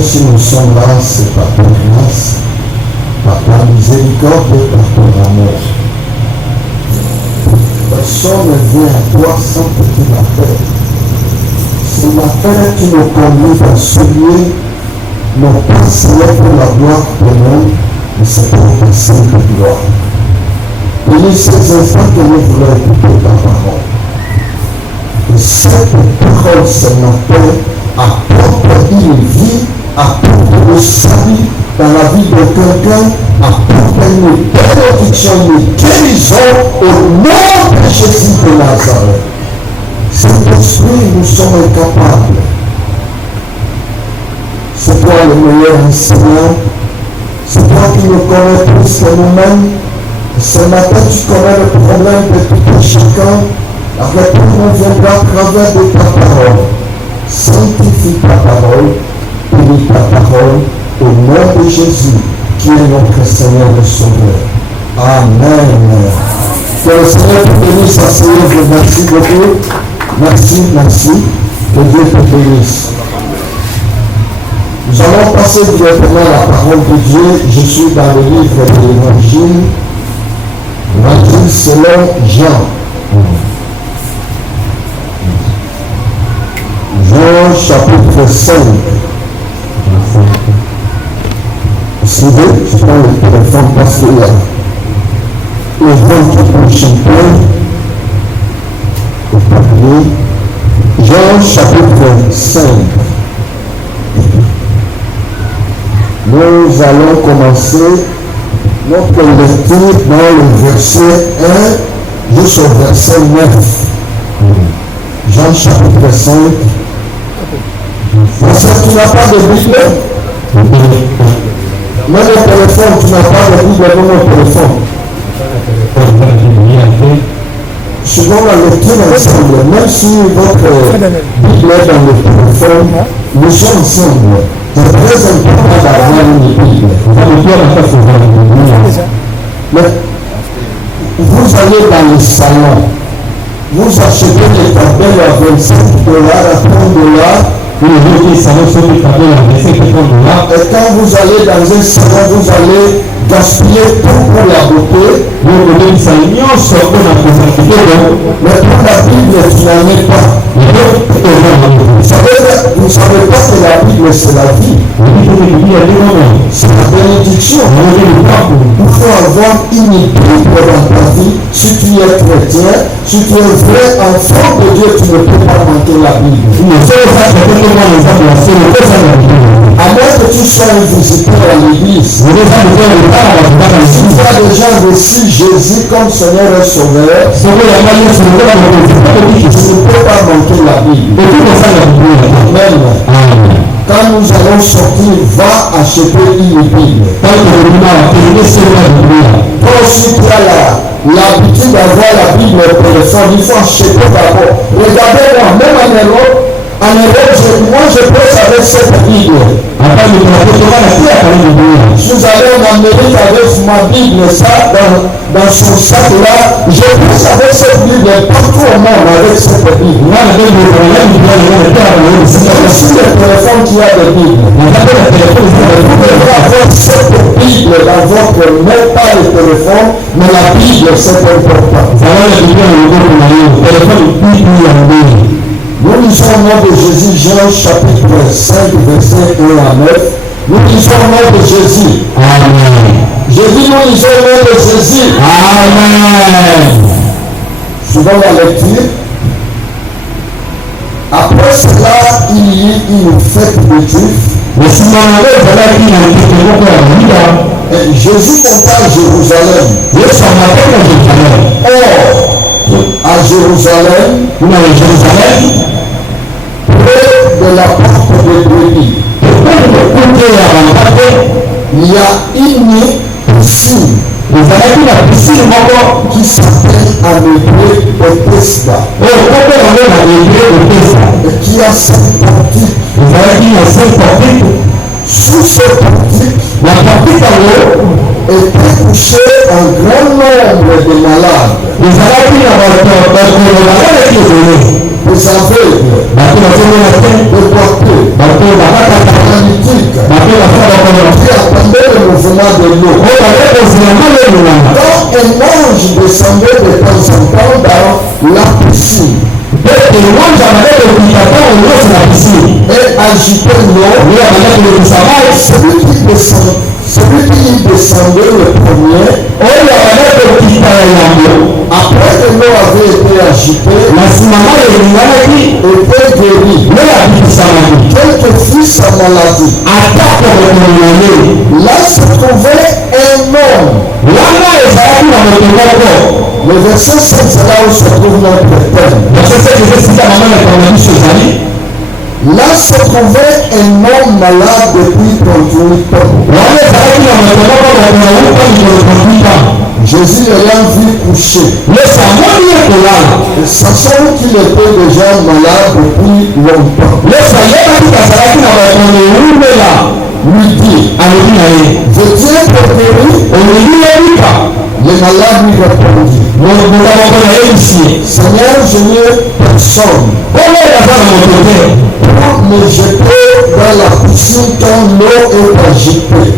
Si nous sommes là, c'est par ta grâce, par ta miséricorde et par ton amour. Personne ne vient à toi sans que tu l'appelles. C'est l'appel qui nous conduit à souiller nos pensées pour la gloire de l'homme, mais c'est pour ta sainte gloire. Bénis ces enfants que nous voulons écouter ta parole. Et cette parole, c'est l'appel apporte une vie, apporte le salut dans la vie de quelqu'un, apporte une bénédiction, une guérison au nom de Jésus de Nazareth. Saint-Esprit, nous sommes incapables. C'est toi le meilleur enseignant. C'est toi qui nous connais plus que nous-mêmes. Ce matin, tu connais le problème de tout un chacun. La réponse nous viendra à travers de ta parole. Sanctifie ta parole, bénis ta parole, au nom de Jésus, qui est notre Seigneur et Sauveur. Amen. Que le Seigneur te bénisse, Seigneur. Merci beaucoup. Merci. Que Dieu te bénisse. Nous allons passer directement à la parole de Dieu. Je suis dans le livre de l'Évangile. L'évangile selon Jean. Jean chapitre 5. Suivez, je prends le téléphone parce qu'il y a les gens qui font chanter au papier. Jean chapitre 5. Nous allons commencer notre lecture dans le verset 1 jusqu'au verset 9. Jean chapitre 5. Parce que tu n'as pas de Bible, même au téléphone, tu n'as pas de Bible dans mon téléphone. Selon la lecture ensemble, même si votre Bible est dans le téléphone, nous sommes ensemble. C'est très important d'avoir une Bible. Mais vous allez dans le salon, vous achetez des tabelles à 25 $, à 30 $. Et quand vous allez dans un salon, vous allez gaspiller tout pour la beauté. Mais pour la Bible, tu n'en es pas. Vous ne savez pas que la Bible, c'est la vie. C'est la bénédiction. Il faut avoir une Bible dans ta vie. Si tu es chrétien, si tu es vrai enfant de Dieu, tu ne peux pas manquer la Bible. À moins que tu sois un visiteur à l'église. Si tu as déjà reçu Jésus comme Seigneur et Sauveur, tu ne peux pas manquer la Bible. Amen. Quand nous allons sortir, va acheter une Bible. Toi aussi, tu as l'habitude d'avoir la Bible au téléphone. Il faut acheter d'abord. Regardez-moi, même en Europe, moi je prêche avec cette Bible. Je suis allé en Amérique avec ma Bible, ça, dans son sac là. Je prêche avec cette Bible partout au monde avec cette Bible. Aussi le téléphone qui a des Bibles. Vous pouvez avoir cette Bible dans votre main, pas le téléphone, mais la Bible c'est important. Nous lisons au nom de Jésus, Jean chapitre 5, verset 1 à 9. Nous lisons au nom de Jésus. Amen. Jésus, nous lisons au nom de Jésus. Amen. Suivons la lecture. Après cela, il y eut une fête de Juifs. Et Jésus monta à Jérusalem. Or, à Jérusalem, près de la porte des brebis, il y a une piscine qui s'appelle en hébreu Bethesda et qui a 5 portiques. Sous ce portique était couché un grand nombre de malades, des aveugles, des boiteux, des paralytiques, qui attendaient le mouvement de l'eau. Quand un ange descendait de temps en temps dans la piscine et agitait l'eau, celui qui descendait le premier, après que l'eau avait été agitée, était guéri. Quelques fils à maladie. Là se trouvait un homme. Le verset 5, c'est là où se trouve notre thème. Là se trouvait un homme malade depuis 38 ans. Jésus l'ayant vu coucher, et sachant qu'il était déjà malade depuis longtemps, lui dit, veux-tu être guéri? Le malade lui répondit, Seigneur, je n'ai personne pour me jeter dans la piscine quand l'eau est agitée.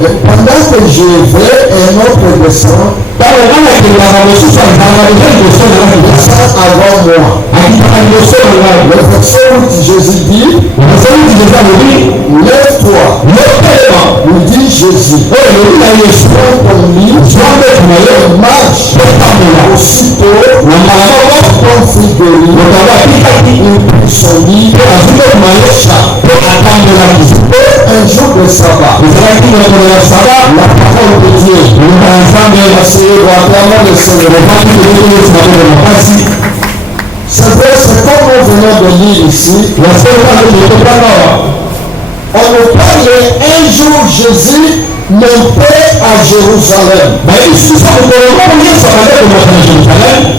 Et pendant que je vais, un autre descend avant moi. Le verset 8, Jésus dit, lève-toi. Lui dit Jésus, prends ton lit et marche. Aussitôt, ton fils guéri, il prit son lit et marcha. Un jour de sabbat, la parole de Dieu, c'est vrai, c'est comme nous venons de lire ici. On nous parle un jour Jésus montait à Jérusalem.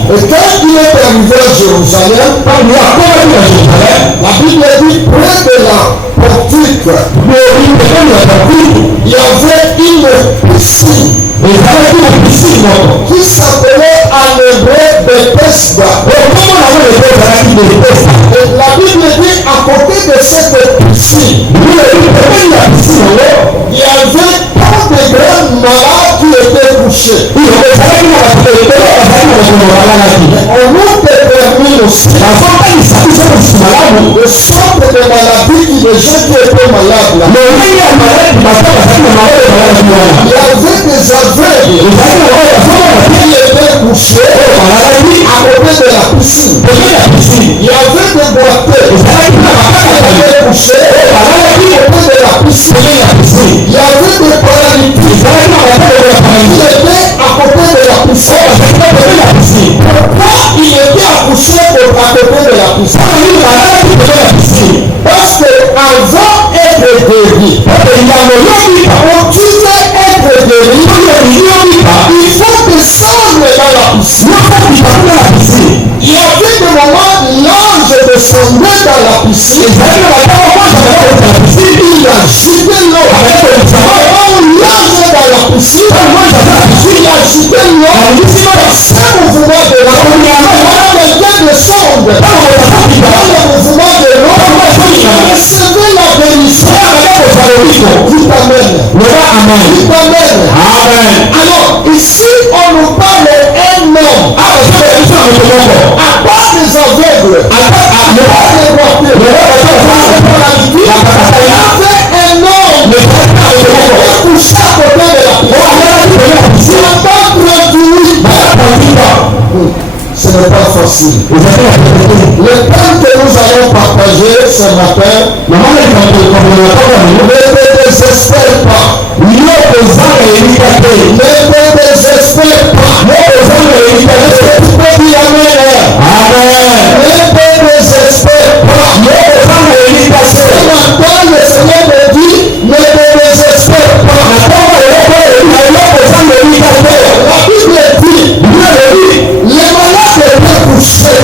Et quand il est arrivé à Jérusalem, la Bible dit près de la portique, il y avait une piscine qui s'appelait en hébreu Bethesda. Et la Bible dit à côté de cette piscine, il y avait tant de grands malades qui étaient couchés. On nous détermine aussi le centre de maladie qui les gens qui étaient malades là. Il y avait des aveugles qui étaient couchés à côté de la piscine. Il y avait des boiteux qui étaient couchés à côté de la piscine. Il y avait des paralytiques qui étaient à côté de la piscine. Pourquoi il était accouché à côté de la piscine? Parce que avant être guéri, quand tu veux être guéri, il faut descendre dans la piscine. Il y avait des moments là dans la piscine. Il a jeté l'eau. L'ange dans la piscine. Il a jeté l'eau. C'est le mouvement de l'eau. Quelqu'un descend dans le mouvement de l'eau. Recevez la bénédiction. Dites amen. Amen. Alors, ici, on nous parle d'un homme. À part les aveugles, à part les voitures, il y avait un homme qui était couché à côté de la piscine. Il n'a pas traduit. Ce n'est pas facile. Le thème que nous allons partager ce matin, ne te désespère pas. Ne te désespère pas. Tu peux dire amen. Ne te désespère pas. Ce matin, le Seigneur me dit, ne te désespère pas. La Bible dit, les malades étaient couchés.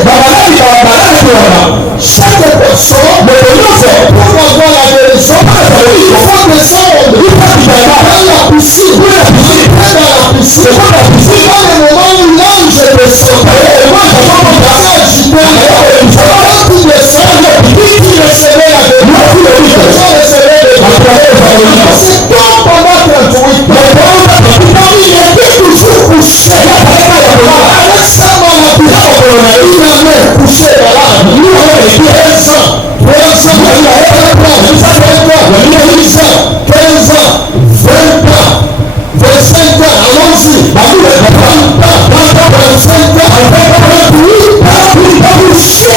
Chaque personne, pour avoir la guérison, il faut descendre dans la piscine. Dans la piscine. Dans le moment où l'ange descend, quand tu descends, tu recevais la guérison. C'est comme pendant 38 ans, il était toujours couché. Avec sa maladie, il avait couché malade. 15 ans, 15 ans, 20 ans, 25 ans, allons-y. 30 ans, 35 ans, 38 ans, couché.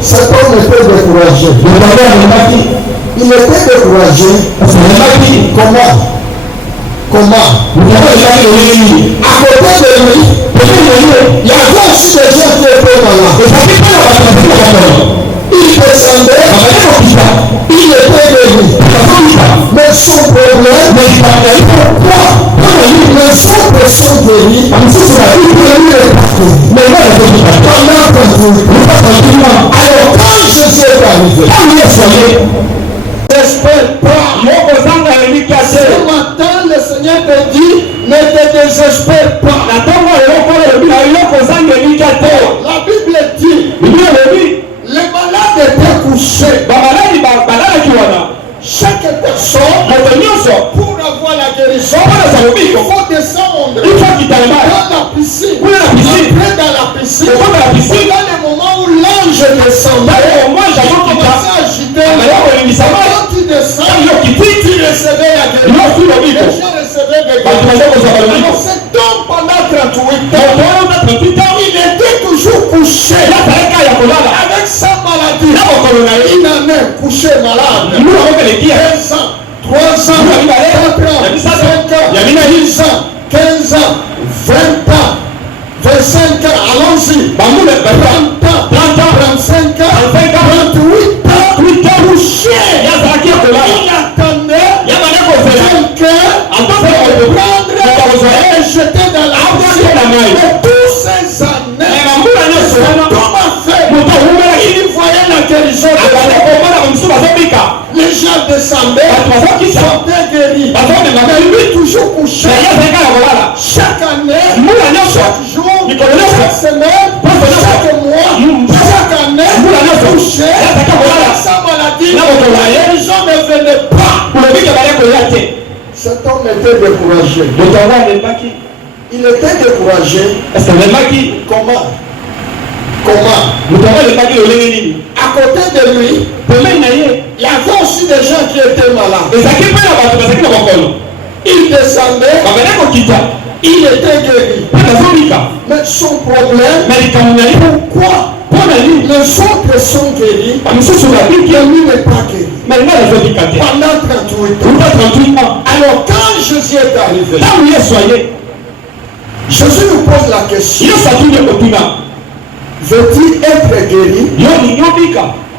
Cet homme était découragé. Il était découragé. Comment? À côté de lui, il y avait aussi des gens qui étaient malades. Il descendait, il était guéri. Mais son problème, pourquoi les autres sont guéris? Alors quand Jésus est arrivé, n'espère pas. Ce matin, le Seigneur te dit, ne te désespère pas. La Bible dit, les malades étaient couchés. Chaque personne, pour avoir la guérison, il faut descendre dans la piscine. Après dans la piscine, dans le moment où l'ange descendait, il commençait à agiter. Quand tu descends, tu recevais la guérison. Les gens recevaient des guérisons. Alors cet homme pendant 38 ans, il était toujours couché avec sa maladie. Il en est couché malade. 15 ans, 3 ans, 4 ans, 5 ans, 10 ans, 15 ans, 20 ans, 25 ans, allons-y, 30 ans, 35 ans, 38 ans, couché. Il attendait quelqu'un pour prendre et jeter dans la piscine. Mais tous ces années, comment faire? Il voyait la guérison de les gens descendaient, ils sortaient guéris. Mais lui toujours couché. Chaque année, chaque jour, chaque semaine, chaque mois, chaque année, couché. Sa maladie, les gens ne venaient pas. Cet homme était découragé. Il était découragé. Comment? À côté de lui, il y avait aussi des gens qui étaient malades. Il descendait, il était guéri. Mais son problème, pourquoi les autres sont guéris et lui n'est pas guéri? Pendant 38 ans. Alors quand Jésus est arrivé, Jésus nous pose la question: veux-tu être guéri?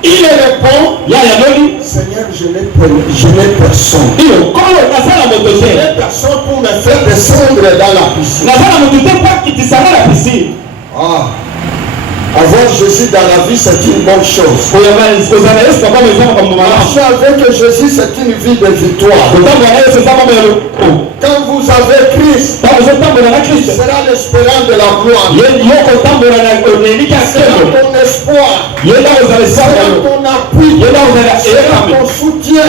Il répond: Seigneur, je n'ai personne. Je n'ai personne pour me faire descendre dans la piscine. Avoir Jésus dans la vie, c'est une bonne chose. Marcher avec Jésus, c'est une vie de victoire. Quand vous avez Christ, sera l'espérance de la gloire. C'est ton espoir. C'est ton appui. C'est ton soutien.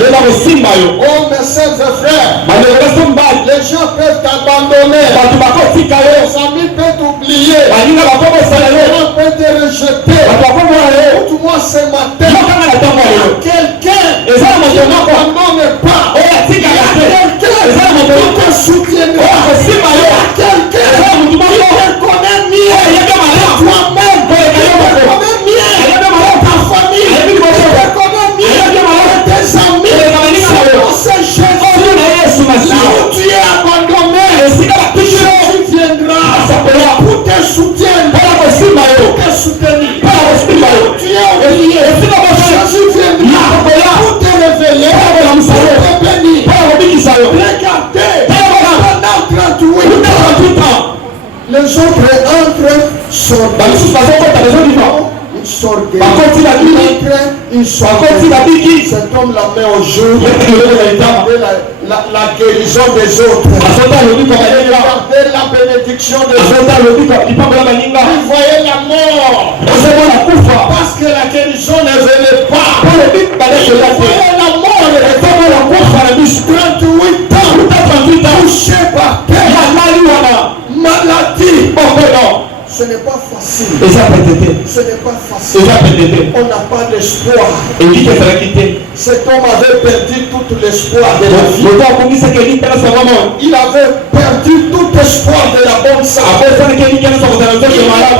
Oh mes sœurs et frères, les gens peuvent t'abandonner. Les amis peuvent t'oublier. Les gens peuvent te rejeter. Écoute-moi ce matin. Quelqu'un ne t'abandonne pas. Quelqu'un te soutiendra. Quelqu'un qui te connaît mieux. Toi-même, tu te connais mieux. Ta famille, tu te connais mieux. Tes amis, c'est Jésus. Là où tu es abandonné, Jésus viendra pour te soutenir. Pour te soutenir. Là où tu es oublié, Jésus viendra pour te réveiller, pour te bénir. Regardez, pendant 38 ans, les autres entrent, sortent. Ils sortent. Ils sortent. Cet homme la met au jour. La guérison des autres. Regardez la bénédiction des autres. Ils voyaient la mort. Parce que la guérison ne venait pas. Ils voyaient la mort. 38 ans. Touché par terre. Maladie. Ce n'est pas facile. Ce n'est pas facile. On n'a pas d'espoir. Cet homme avait perdu tout l'espoir de la vie. Il avait perdu tout espoir de la bonne santé. Il ne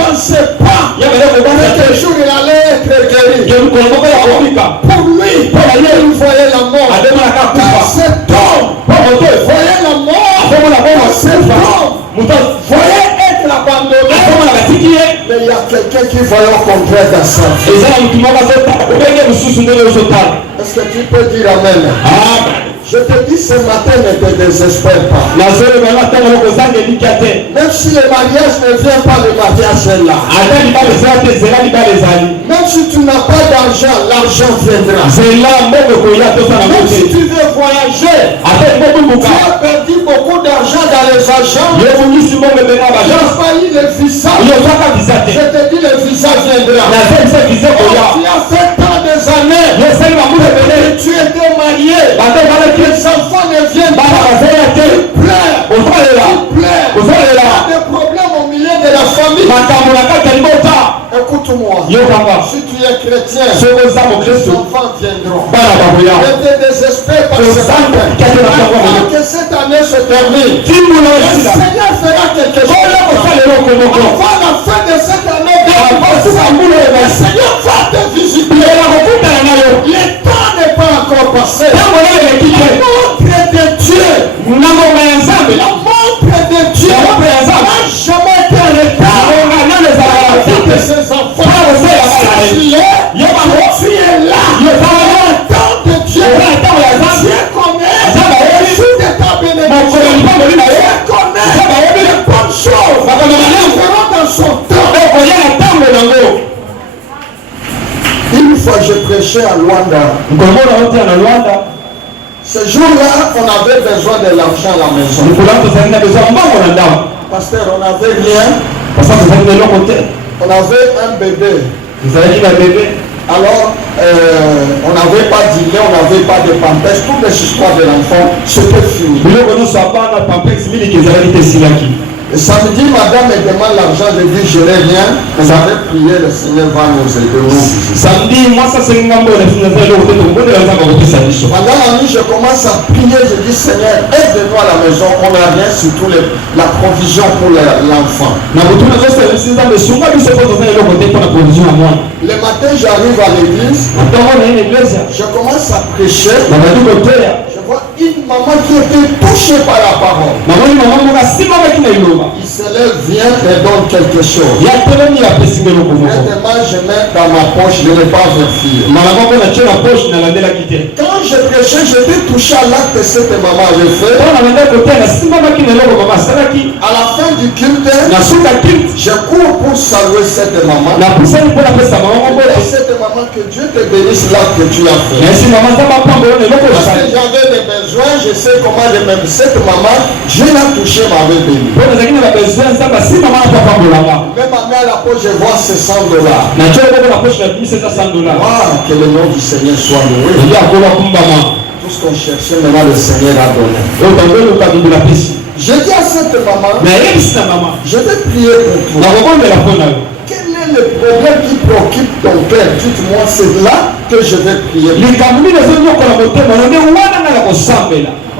pensait pas qu'un jour il allait être guéri. Pour lui, il voyait la mort. Car cet homme voyait la mort. Cet homme voyait être abandonné. Mais il y a quelqu'un qui voyait au contraire dans sa vie. Est-ce que tu peux dire amen? Je te dis ce matin, ne te désespère pas. Même si le mariage ne vient pas, le mariage est là. Même si tu n'as pas d'argent, l'argent viendra. Même si tu veux voyager, tu as perdu beaucoup d'argent dans les agents. Tu n'as pas eu le visa. Je te dis, le visa viendra. Tu as fait tant des années. Tu étais marié. Les enfants ne viennent pas. Ils pleurent. Il y a des problèmes au milieu de la famille. Écoute-moi. Si tu es chrétien, les enfants viendront. Ne te désespère pas. Avant que cette année se termine, le Seigneur fera quelque chose. Avant la fin de cette année, le Seigneur va te visiter. Le temps n'est pas encore passé. La montre de Dieu. La montre de Dieu n'a jamais été en retard. De ses enfants. Tu es là. Le temps de Dieu. Dieu connaît le jour de ta bénédiction. Dieu connaît les bonnes choses. Nous ferons dans son temps. Une fois je prêchais à Luanda. Ce jour-là, on avait besoin de l'argent à la maison. Pasteur, on n'avait rien. On avait un bébé. Alors, on n'avait pas d'île, on n'avait pas de pampers. Toutes les histoires de l'enfant, c'était fini. Et samedi, madame me demande l'argent, je dis je n'ai rien. Vous avez prié, le Seigneur va nous aider. Samedi, moi ça c'est une gambo. Pendant la nuit, je commence à prier, je dis Seigneur, aide-nous à la maison, on n'a rien, surtout la provision pour l'enfant. Le matin, j'arrive à l'église, je commence à prêcher. Je vois une maman qui était touchée par la parole. Il se lève, vient et donne quelque chose. Maintenant, je mets dans ma poche, je n'ai pas vérifié. Quand je prêchais, j'étais touché à l'acte que cette maman avait fait. À la fin du culte, je cours pour saluer cette maman. Cette maman, que Dieu te bénisse l'acte que tu as fait. Parce que j'avais des besoins, je sais comment je m'aime. Cette maman, Dieu l'a touché, m'avait béni. Même ma main à la poche, je vois ces $100. Que le nom du Seigneur soit loué. Tout ce qu'on cherchait, maintenant le Seigneur a donné. Je dis à cette maman, je vais prier pour toi. Quel est le problème qui préoccupe ton cœur? Dites-moi, c'est là que je vais prier.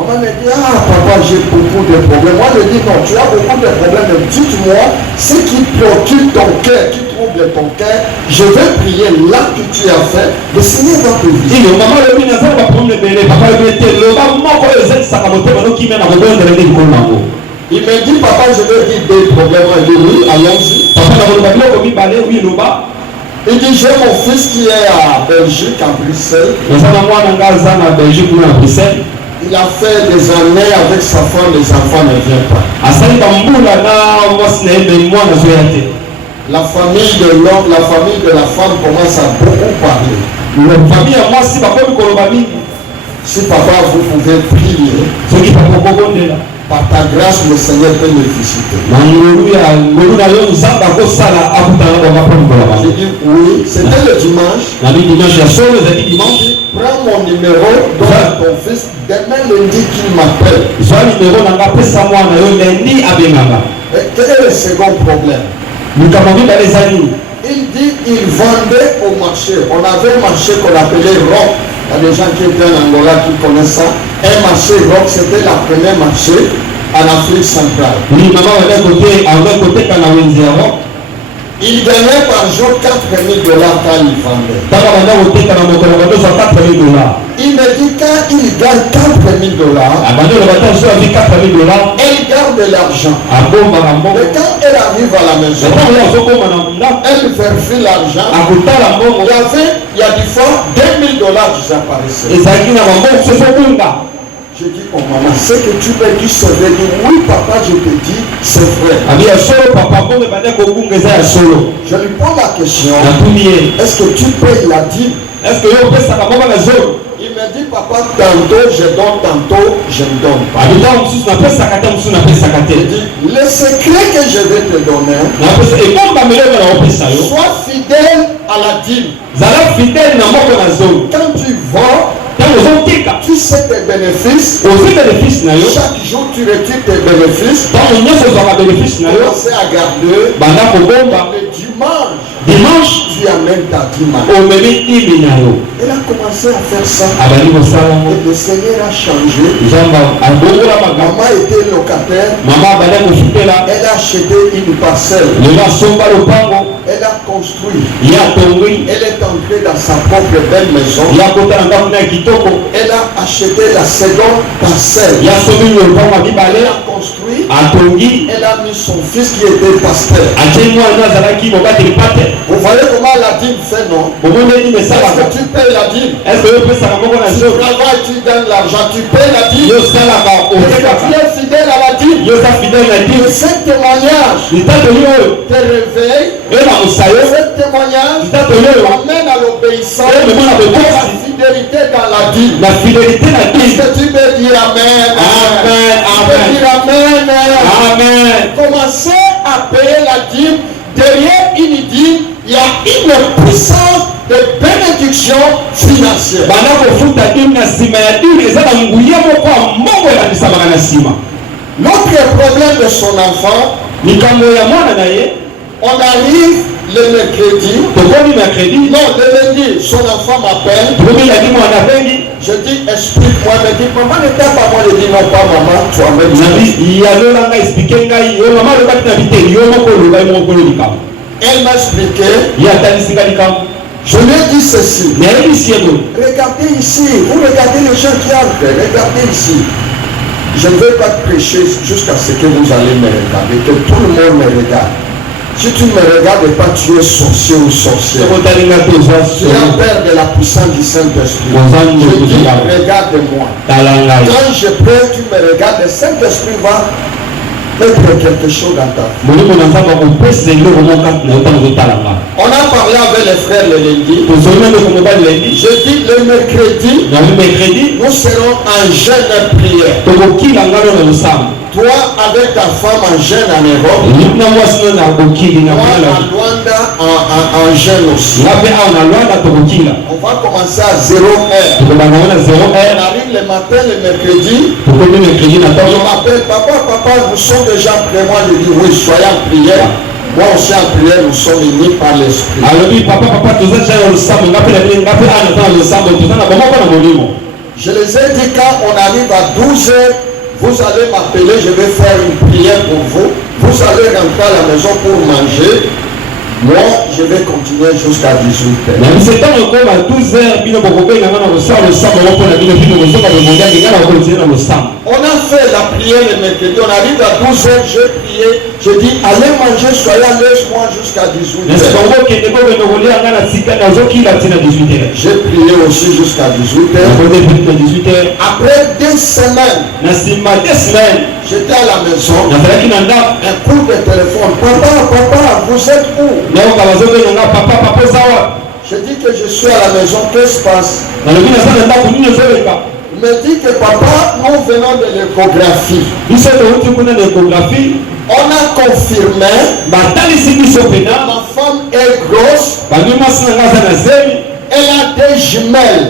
Maman me dit, ah papa, j'ai beaucoup de problèmes. Moi je dis, non, tu as beaucoup de problèmes, mais dites-moi, ce qui préoccupe ton cœur, qui trouble ton cœur, je vais prier là que tu as fait, le Seigneur va te visiter. Il me dit, papa, je vais dire des problèmes. Je dis, oui, allons-y. Il dit, j'ai mon fils qui est à Belgique, à Bruxelles. Il a fait des années avec sa femme, les enfants ne viennent pas. La famille de l'homme, la famille de la femme commence à beaucoup parler. Si papa, vous pouvez prier, par ta grâce, le Seigneur peut me visiter. J'ai dit oui, c'était le dimanche. Prends mon numéro, donne à ton fils, demain lundi qu'il m'appelle. Quel est le second problème? Il dit il vendait au marché. On avait un marché qu'on appelait Rock. Il y a des gens qui étaient en Angola qui connaissent ça. Un marché Rock, c'était la première marché en Afrique centrale. Il gagnait par jour $4,000 quand il vendait. Il me dit quand il gagne $4,000, elle garde l'argent. Mais quand elle arrive à la maison, elle vérifie l'argent. Il y a des fois $2,000 qui apparaissaient. Je dis, oh maman, ce que tu me dis, c'est vrai. Oui, papa, je te dis, c'est vrai. Je lui pose la question, est-ce que tu payes la dîme? Il me dit, papa, tantôt je donne, tantôt je ne donne pas. Il dit, le secret que je vais te donner, sois fidèle à la dîme. Quand tu vends, tu sais tes bénéfices. Chaque jour tu retires tes bénéfices. Commence à garder. Le dimanche, tu amènes ta dîme. Elle a commencé à faire ça. Et le Seigneur a changé. Maman était locataire. Elle a acheté une parcelle. Elle a construit. Elle est entrée dans sa propre belle maison. Elle a acheté la seconde parcelle. Elle a construit. Elle a mis son fils qui était pasteur. Vous voyez comment la dîme fait, non? Est-ce que tu payes la dîme? Tu travailles, tu gagnes l'argent, tu payes la dîme. Est-ce que tu es fidèle à la dîme? Ce témoignage te réveille. Ce témoignage t'amène à l'obéissance, à la fidélité dans la dîme. Est-ce que tu peux dire Amen? Amen. Commencez à payer la dîme. Derrière une dîme, il y a une puissance de bénédiction financière. L'autre problème de son enfant, On arrive le mercredi. Non, le lundi, son enfant m'appelle. Je dis, explique-moi. Il me dit, maman ne t'a pas moi. Je dis, non, pas maman, toi-même. Elle m'a expliqué. Je lui ai dit ceci. Regardez ici. Vous regardez les gens qui entrent. Regardez ici. Je ne vais pas prêcher jusqu'à ce que vous allez me regarder. Que tout le monde me regarde. Si tu ne me regardes pas, tu es sorcier ou sorcière. Tu as peur de la puissance du Saint-Esprit. Je dis, regarde-moi. Quand je prie, tu me regardes, le Saint-Esprit va mettre quelque chose dans ta vie. On a parlé avec les frères le lundi. Je dis, le mercredi, nous serons en jeûne prière. Toi avec ta femme en jeûne en Europe, moi à Luanda en jeûne aussi. On va commencer à 0 heure. On arrive le matin, le mercredi. Il m'appelle, papa, nous sommes déjà prêts. Moi je dis oui, soyez en prière. Moi aussi en prière, nous sommes unis par l'esprit. Je les ai dit quand on arrive à 12 heures. Vous allez m'appeler, je vais faire une prière pour vous. Vous allez rentrer à la maison pour manger. Moi, je vais continuer jusqu'à 18h. On a fait la prière le mercredi. On arrive à 12h, j'ai prié. Je dis, allez manger, soyez à l'aise, moi jusqu'à 18h. J'ai prié aussi jusqu'à 18h. Après 2 semaines, j'étais à la maison. Un coup de téléphone. Papa, vous êtes où? Je dis que je suis à la maison. Qu'est-ce qui se passe? Il me dit que papa, nous venons de l'échographie. On a confirmé. Ma femme est grosse. Elle a des jumelles.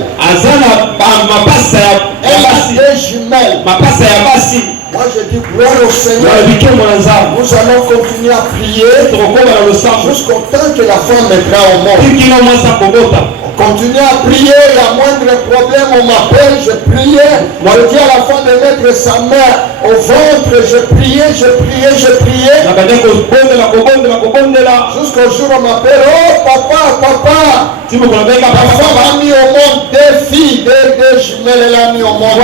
Moi je dis gloire au Seigneur. Nous allons continuer à prier jusqu'au temps que la femme mettra au monde. On continue à prier, il y a moindre problème, on m'appelle, je priais. Je dis à la femme de mettre sa main au ventre, je priais. Jusqu'au jour où on m'appelle, oh papa. La femme a mis au monde 2 filles, 2 jumelles, elle a mis au monde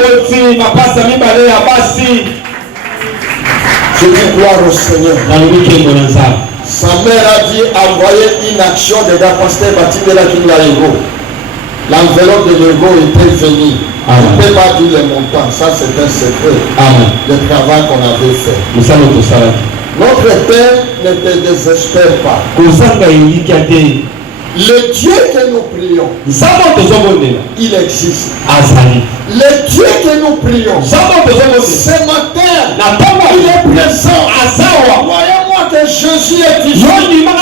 2 filles. Je dis gloire au Seigneur. Sa mère a dit envoyer une action de la pasteur Batibela Kingaïgo. L'enveloppe de l'ego était venue. Je ne peux pas dire le montant, ça c'est un secret. Le travail qu'on avait fait. Notre Père ne te désespère pas. Le Dieu que nous prions, il existe. Le Dieu que nous prions, ce matin, il est présent. Croyez-moi que Jésus est vivant. Croyez-moi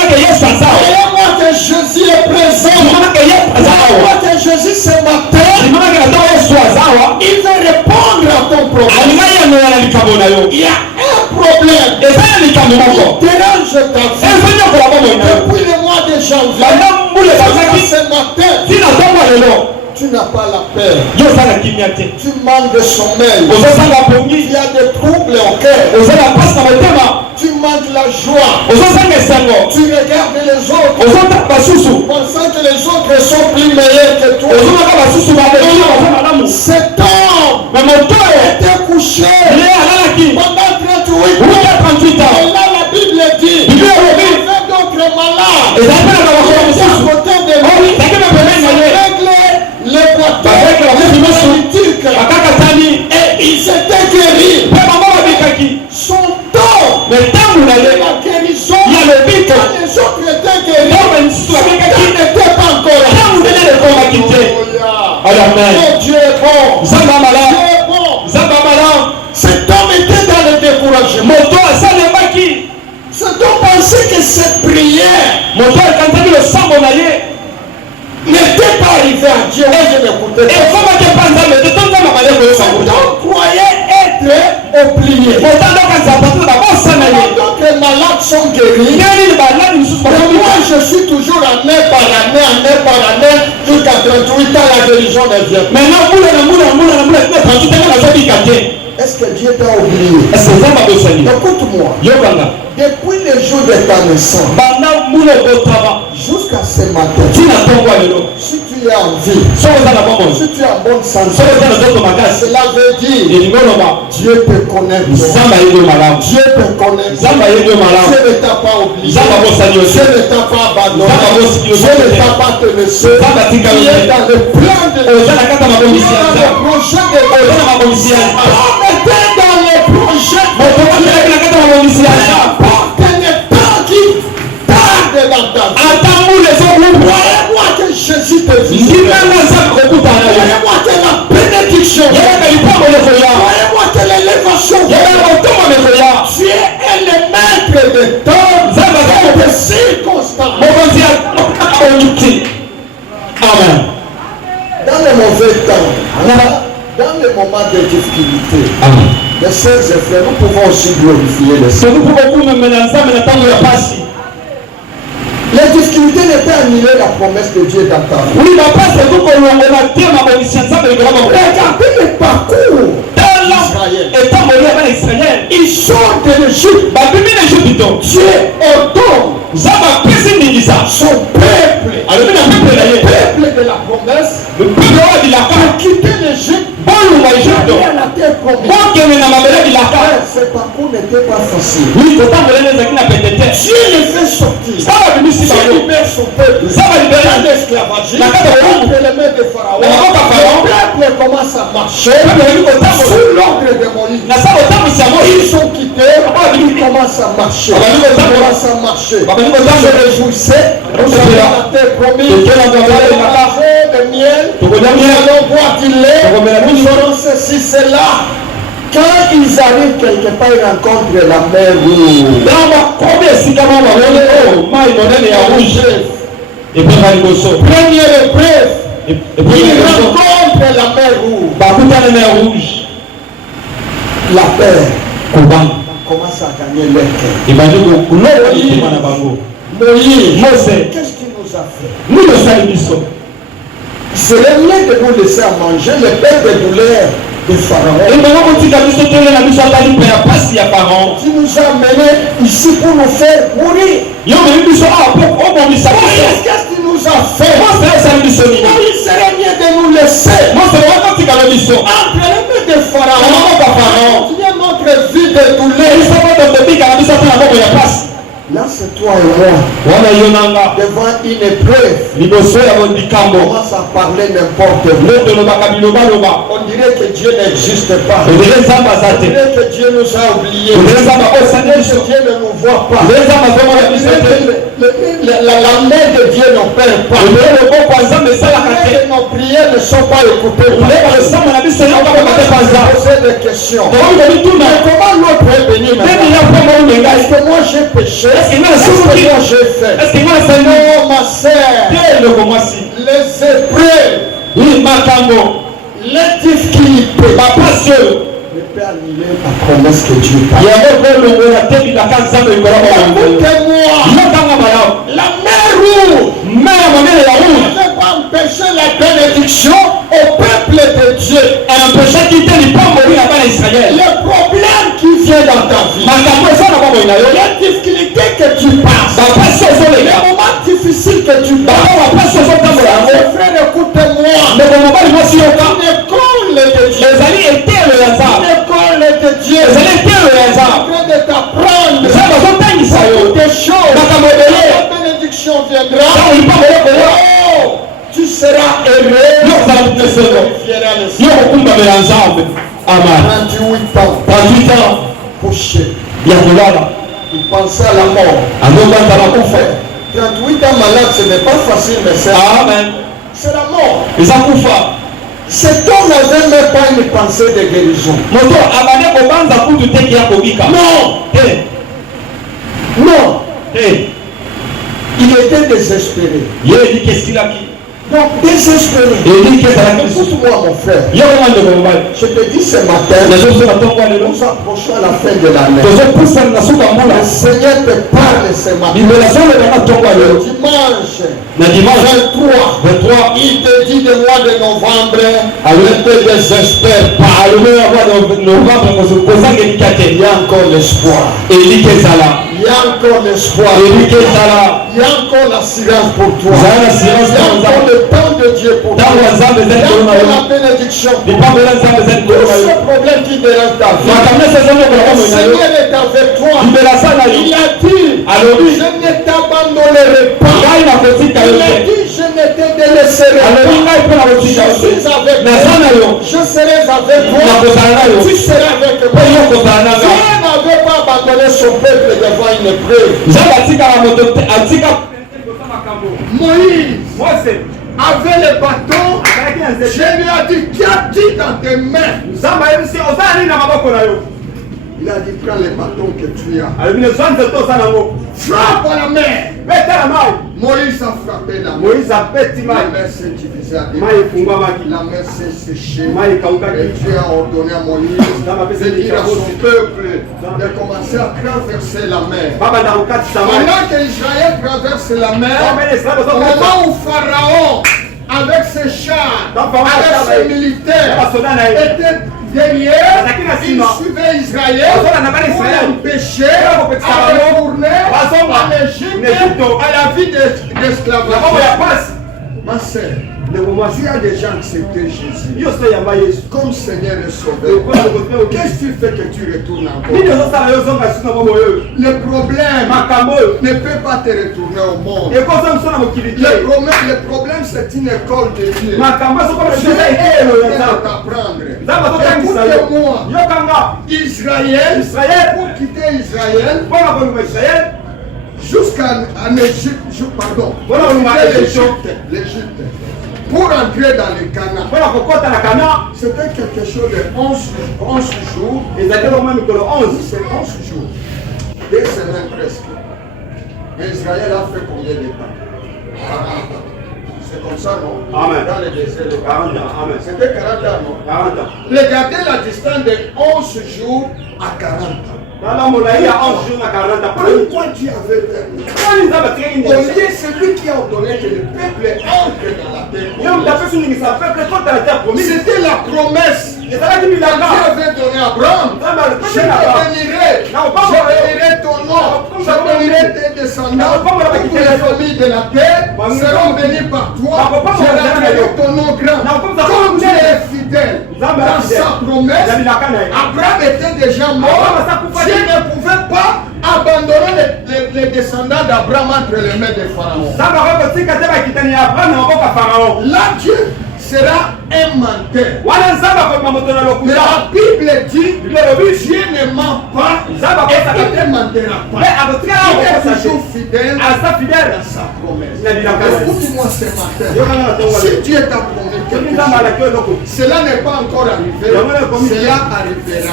que Jésus est présent. Croyez-moi que Jésus ce matin, il veut répondre à ton problème. Il y a un problème. Il dérange ta vie. Depuis le mois de janvier, ce matin, tu n'as pas la paix. Tu manques de sommeil. Il y a des troubles au cœur. Tu manques la joie. Tu regardes les autres pensant que les autres sont plus meilleurs que toi. Cet homme était couché pendant 38 ans. Et là la Bible dit il y avait d'autres malades. Et à côté de lui, les et il s'était guéri. Son temps de la guérison, quand les autres étaient guéris, il n'était pas encore là. Oh, Dieu est bon. Dieu est bon. Cet homme était dans le découragement. Cet homme pensait que cette prière n'était pas arrivé à Dieu. Là, je m'écoutais. Cet homme croyait être oublié. D'autres malades sont guéris. Moi, je suis toujours année par année, jusqu'à 38 ans, la guérison ne vient pas. Est-ce que Dieu t'a oublié? Écoute-moi. Depuis le jour de ta naissance jusqu'à ce matin, si tu es en vie, si tu es en bonne santé, cela veut dire Dieu te connaît. Dieu te connaît. Dieu ne t'a pas oublié. Dieu ne t'a pas abandonné. Dieu ne t'a pas te laissé. Tu es dans le plan de Dieu. Dans le projet de Dieu. Dans le projet de Dieu. Voyez-moi que Jésus te visite. Voyez-moi que la bénédiction. Voyez-moi que l'élévation. Tu es le maître de temps et de circonstances. Amen. Dans le mauvais temps, dans les moments de difficulté, les sœurs et frères, nous pouvons aussi glorifier le Seigneur. Les difficultés ne peuvent annuler la promesse de Dieu dans ta vie. Regardez le parcours d'Israël. Ils sortent de l'Égypte. Dieu ordonne son peuple, le peuple de la promesse, pour quitter l'Égypte. À la terre promise. Ce parcours n'était pas facile. Dieu le fait sortir. Dieu libère son peuple dans l'esclavage. Entre les mains de Pharaon. Le peuple commence à marcher sous l'ordre de Moïse. Ils ont quitté. Ils commencent à marcher. Ils se réjouissaient. Nous sommes dans la terre promise. Nous allons manger de miel. Nous allons boire du lait. Nous ferons ceci, cela. Quand ils arrivent quelque part, ils rencontrent la mer rouge. Première épreuve, ils rencontrent la mer rouge. La paix commence à gagner leur cœur. Moïse, qu'est-ce qu'il nous a fait? C'est le mieux de nous laisser à manger le pain de douleur de Pharaon. Tu nous as menés ici pour nous faire mourir. Qu'est-ce qu'il nous a fait? Il serait mieux de nous laisser entre les mains de Pharaon. Tu es notre vie de douleur. Là, c'est toi et moi. Devant une épreuve, on commence à parler n'importe quoi. On dirait que Dieu n'existe pas. On dirait que Dieu nous a oubliés. On dirait que Dieu ne nous voit pas. On dirait que la main de Dieu n'opère pas. On dirait que nos prières ne sont pas écoutées. On poser des questions. Mais comment l'autre est béni maintenant? Est-ce que moi j'ai péché? Est-ce que moi j'ai fait? Non, ma sœur. Les épreuves, les difficultés ne peut annuler la promesse que Dieu t'a faite. Écoutez-moi. La mer rouge ne peut pas empêcher la bénédiction au peuple de Dieu. Le problème qui vient dans ta vie, les difficultés que tu passes, les moments difficiles que tu passes, frère, écoutez-moi. L'école de Dieu, l'école de Dieu, en train de t'apprendre beaucoup de choses. La bénédiction viendra. Oh, tu seras heureux. 38 ans, couché. Il pensait à la mort. 38 ans malade, ce n'est pas facile, mais c'est la mort. Cet homme n'avait même pas une pensée de guérison. Non. Il était désespéré. Donc, désespéré. Écoute-moi, mon frère. Je te dis ce matin, nous approchons à la fin de l'année. Le Seigneur te parle ce matin. Le dimanche 23, il te dit le mois de novembre, ne te désespère pas. Il y a encore l'espoir. Il y a encore l'espoir. Il y a encore l'assurance pour toi. Il y a encore le temps de Dieu pour toi. Il y a encore la bénédiction pour toi. Tout ce problème qui dérange ta vie, le Seigneur est avec toi. Il a dit, je ne t'abandonnerai pas. Il a dit, je ne te délaisserai pas. Je suis avec toi. Je serai avec toi. Tu seras avec moi. Dieu n'avait pas abandonné son peuple devant une épreuve. Moïse avait le bâton. Je lui ai dit, qu'as-tu dans tes mains? Il a dit, prends le bâton que tu as. Frappe à la mer. Moïse a frappé la mer. La mer s'est divisée à deux. La mer s'est séchée. Et Dieu a ordonné à Moïse de dire à son peuple de commencer à traverser la mer. Pendant qu'Israël traverse la mer, au moment où Pharaon, avec ses chars, avec ses militaires, était derrière, il suivait Israël pour l'empêcher à retourner en Égypte à la vie d'esclavage. Ma sœur, tu as déjà accepté Jésus comme Seigneur et Sauveur. Qu'est-ce que tu fais que tu retournes encore? Le problème ne peut pas te retourner au monde. Le problème, c'est une école de Dieu. Dieu est à t'apprendre. Écoutez-moi, Israël, pour quitter Israël, jusqu'en Égypte, l'Égypte. Pour entrer dans le Canaan, c'était quelque chose de 11 jours. C'est 11 jours. 2 semaines presque. Mais Israël a fait combien de temps? 40 ans. C'est comme ça, non? Amen. Dans le désert, 40 ans. Amen. C'était 40 ans, non? 40 ans. Regardez la distance de 11 jours à 40 ans. Pourquoi tu avais permis? Au lieu, c'est lui qui a ordonné que le peuple entre dans la terre promise. C'était la promesse que Dieu avait donnée à Abraham. Je bénirai ton nom, je bénirai tes descendants, toutes les familles de la terre seront bénies par toi. Je rendrai ton nom grand. Comme tu es fidèle dans sa promesse, Abraham était déjà mort. Dieu ne pouvait pas abandonner les descendants d'Abraham entre les mains de Pharaon. Là, Dieu sera un menteur. Mais la Bible dit que Dieu ne ment pas et il ne mentira pas. Il est toujours fidèle dans sa promesse. Écoute-moi ce matin. Si Dieu t'a promis quelque chose, cela n'est pas encore arrivé, cela arrivera.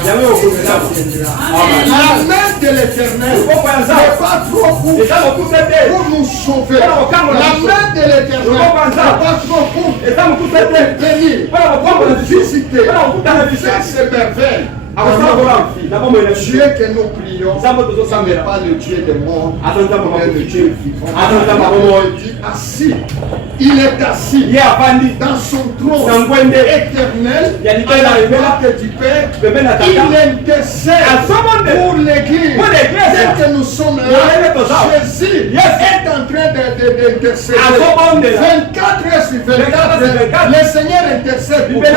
La main de l'Éternel n'est pas trop courte pour nous sauver. La main de l'Éternel n'est pas trop courte pour bénir, pour nous visiter, pour faire ses merveilles. Dieu que nous prions, ce n'est pas le Dieu des morts, mais le Dieu vivant. Assis, il est assis dans son trône éternel, à la du Père. Il intercède pour l'Église. Dès que nous sommes là, Jésus est en train d'intercéder. 24 heures sur 24, le Seigneur intercède pour toi.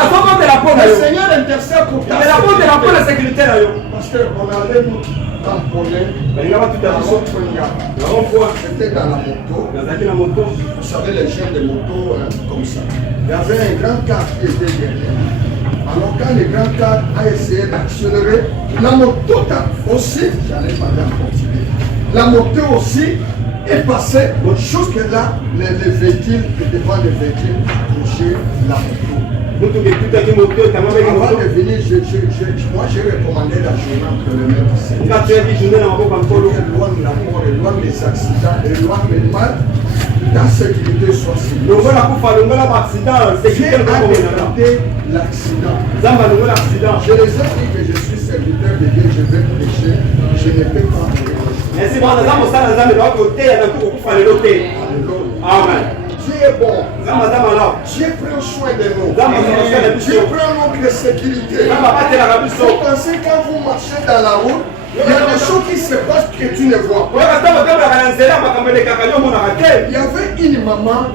Le Seigneur intercède pour ta sécurité. Parce qu'on allait nous tamponner c'était dans la moto. Vous savez, les jeunes de moto, comme ça. Il y avait un grand car qui était derrière. Alors quand le grand car a essayé d'accélérer, la moto aussi, j'allais parler en continuer. La moto aussi est passée, jusque là, les véhicules, devant les véhicules, touchaient la moto. Avant de venir, moi j'ai recommandé la journée entre les mains du Seigneur. Éloigne la mort, éloigne les accidents, éloigne le mal. ta sécurité soit silencieuse. longola accident, Dieu a décrété l'accident. Je les ai dit que je suis serviteur de Dieu, je vais prêcher, je ne peux pas mourir. Amen. Dieu est bon. Dieu prend soin de nous. Dieu prend notre sécurité. Vous pensez quand vous marchez dans la route, il y a des choses qui se passent que tu ne vois pas. Il y avait une maman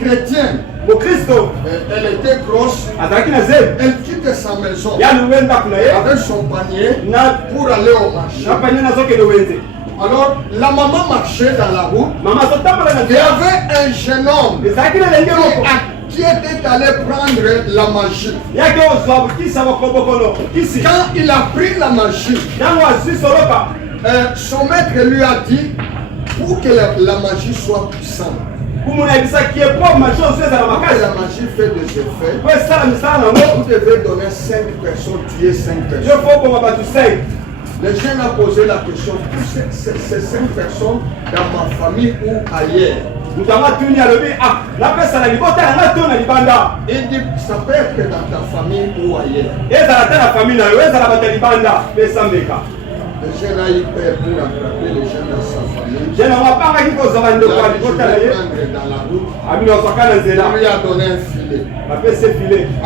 chrétienne. Elle était grosse. Elle quitte sa maison avec son panier pour aller au marché. Alors, la maman marchait dans la route. Il y avait un jeune homme qui était allé prendre la magie. Quand il a pris la magie, son maître lui a dit, pour que la magie soit puissante, pour que la magie fait des effets, vous devez donner 5 personnes, tuer 5 personnes. Les gens ont posé la question, pour ces 5 personnes dans ma famille ou ailleurs. Il dit, ça peut être dans ta famille ou ailleurs. Les gens ont eu peur pour attraper les gens dans sa famille. Il dans la route. Il lui a donné un filet.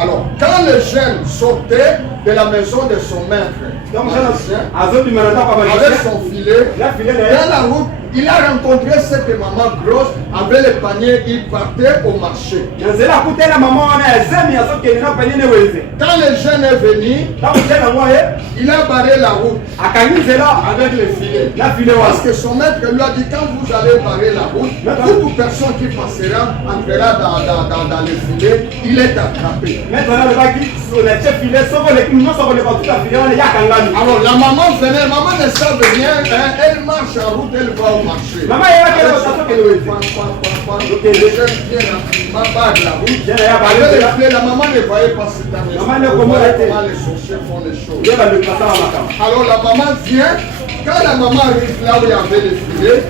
Alors, quand les jeunes sortaient de la maison de son maître, avec son filet, dans la route, il a rencontré cette maman grosse avec le panier, il partait au marché. Quand le jeune est venu, il a barré la route avec le filet. Parce que son maître lui a dit, quand vous allez barrer la route, toute personne qui passera entrera dans le filet, il est attrapé. Alors la maman venait, maman ne savait rien, elle marche en route, elle va au marché. La maman ne voyait pas cette année. Comment les sorciers font les choses. Alors la maman vient, quand la maman arrive là où il y avait les filets,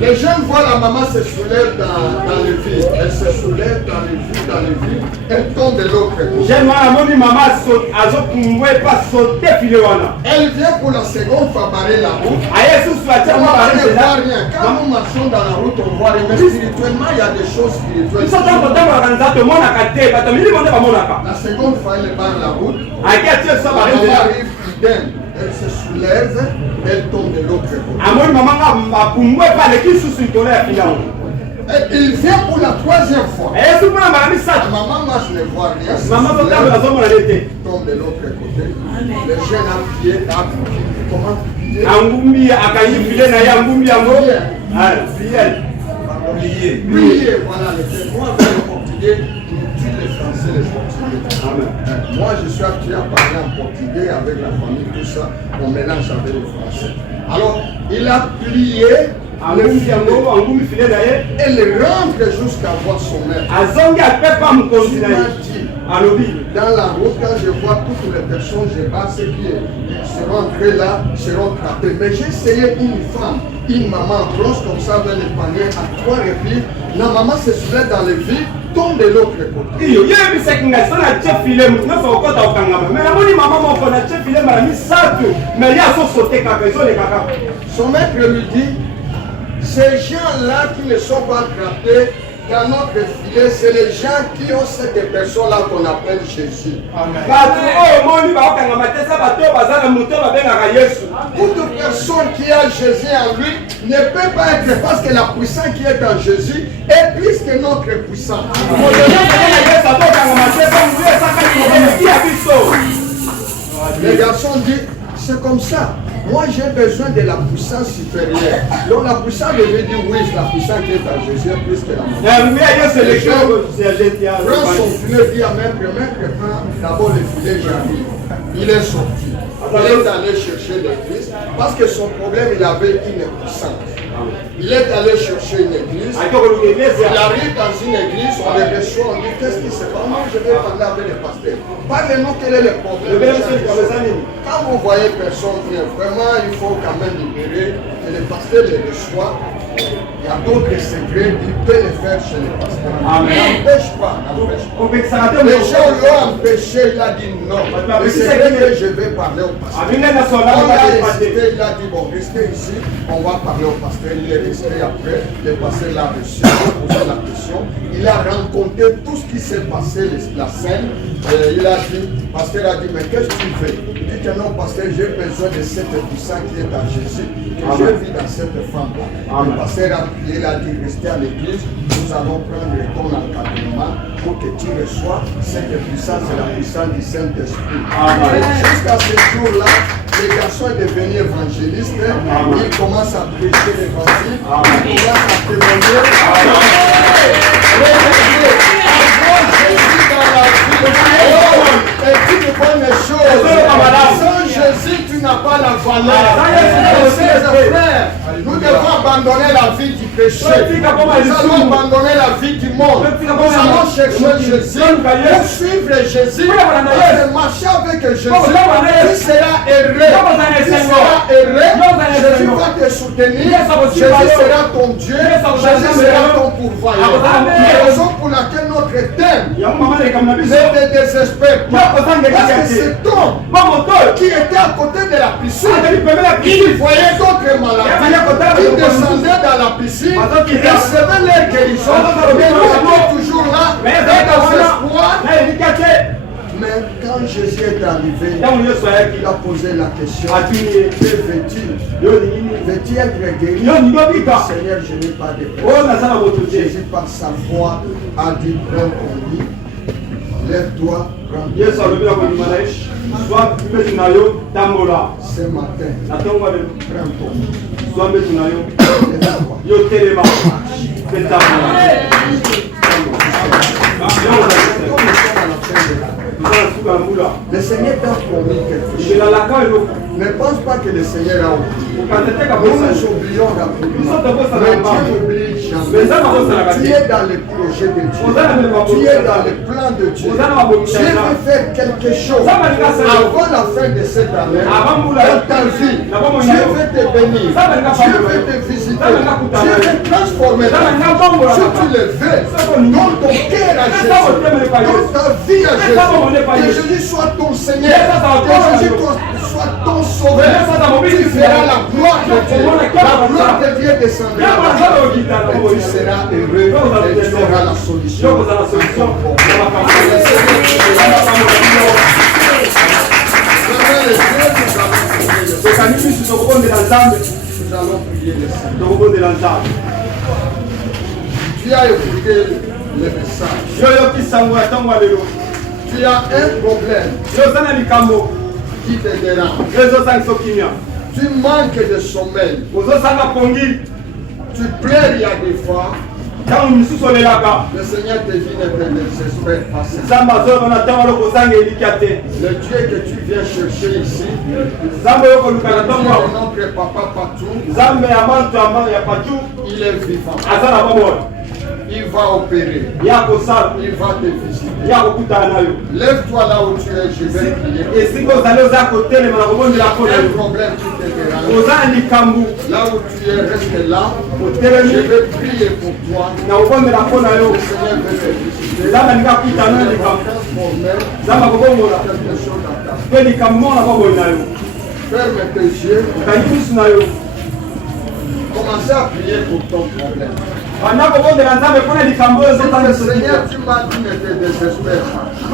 les jeunes voient la maman se soulève dans le vide. Elle se soulève dans le vide, elle tombe de l'autre côté. Elle vient pour la seconde fois barrer la route. On ne voit rien. Quand nous marchons dans la route, on voit rien. Mais spirituellement, il y a des choses spirituelles. La seconde fois, elle barre la route. La maman arrive, idem. Elle se soulève, elle tombe de l'autre côté. Il vient pour la 3e fois. La maman marche, ne voit rien. Tombe de l'autre côté. Le jeune a prié, comment prier, voilà, moi avec le portugais, les Français, les Portugais. Moi, je suis habitué à parler en portugais avec la famille, tout ça, on mélange avec les Français. Alors, il a plié elle rentre jusqu'à voir son maître. Dans la route, quand je vois toutes les personnes, je vois ceux qui seront entrés là, seront trappés. Mais j'ai essayé une femme, une maman grosse comme ça, avec le panier à 3 reprises. La maman se soulève dans le vide, tombe de l'autre côté. Son maître lui dit, ces gens-là qui ne sont pas attrapés dans notre filet, c'est les gens qui ont cette personne-là qu'on appelle Jésus. Amen. Toute personne qui a Jésus en lui ne peut pas être, parce que la puissance qui est en Jésus est plus que notre puissance. Les garçons disent, c'est comme ça. Moi, j'ai besoin de la puissance supérieure. Donc, la puissance devait dire oui, la puissance qui est en Jésus est plus que la puissance. Prends son filet, dit à maître, prends d'abord le filet, j'arrive. Il est sorti. Il est allé chercher l'église parce que son problème, il avait une puissance. Il est allé chercher une église. Il arrive dans une église, on les reçoit, on dit qu'est-ce qui se passe? Moi je vais parler avec les pasteurs. Parlez-nous quel est le problème. Quand vous voyez personne vient, vraiment il faut quand même libérer, que les pasteurs les reçoivent. Il y a d'autres secrets, il peut les faire chez les pasteurs. N'empêche pas, n'empêche pas. Les gens l'ont empêché, il a dit non. Le secret que je vais parler au pasteur. On l'a hésité, il a dit bon, restez ici, on va parler au pasteur. Il est resté après, le pasteur l'a reçu, il a posé la question. Il a rencontré tout ce qui s'est passé, la scène. Il a dit, le pasteur a dit, mais qu'est-ce que tu fais? Il dit que non, pasteur, j'ai besoin de cette puissance qui est en Jésus, que j'ai vu dans cette femme-là. Le pasteur a prié, il a dit, restez à l'église, nous allons prendre ton encadrement pour que tu reçois cette puissance, c'est la puissance du Saint-Esprit. Jusqu'à ce jour-là, le garçon est devenu évangéliste, il commence à prêcher l'évangile, il commence à témoigner. Jésus dans la vie, est une bonne chose. Sans Jésus, tu n'as pas la valeur. Frères, nous devons abandonner la vie du péché. Nous allons abandonner la vie du monde. Nous allons chercher Jésus, pour suivre Jésus, et marcher avec Jésus. Tu seras heureux. Tu seras heureux. Jésus va te soutenir. Jésus sera ton Dieu. Jésus sera ton pourvoyeur. La raison pour laquelle notre thème ne te désespère pas. Parce que cet homme qui était à côté de la piscine, il voyait d'autres maladies qui descendaient dans la piscine, recevaient leur guérison, mais nous étions toujours là, dans l'espoir. Mais quand Jésus est arrivé, il a posé la question, que veux-tu? Veux-tu être guéri? Seigneur, je n'ai pas de problème. Jésus par sa foi a dit, prends ton lit, lève-toi, prends ton lit. Ce matin, prends ton lit. Le Seigneur t'a promis quelque chose. Ne pense pas que le Seigneur a oublié. Nous nous oublions rapidement. Mais Dieu n'oublie jamais. Tu es dans le projet de Dieu. Tu es dans le plan de Dieu. Dieu veut faire quelque chose avant la fin de cette année. Dans ta vie, Dieu veut te bénir. Dieu veut te visiter. Dieu veut transformer ta vie. Si tu le veux, donne ton cœur à Jésus. Donne ta vie à Jésus. Que Jésus soit ton Seigneur. Que Jésus soit ton sauveur. Tu verras la gloire de Dieu. La gloire de Dieu descendra. Et tu seras heureux et tu auras la solution. Nous allons prier le Seigneur. Tu as écouté le message. Tu as un problème qui te dérange. Tu manques de sommeil. Tu pleures il y a des fois. Le Seigneur te dit ne te désespère pas. Le Dieu que tu viens chercher ici, notre papa partout, il est vivant. Il va opérer. Il va te visiter. Lève-toi là où tu es, je vais prier. Il y a un problème qui te dérange. Là où tu es, reste là. Je vais prier pour toi. Le Seigneur veut te visiter. Il va transformer quelque chose dans ta vie. Ferme tes yeux. Commencez à prier pour ton problème. Le Seigneur, tu m'as dit ne te désespère pas.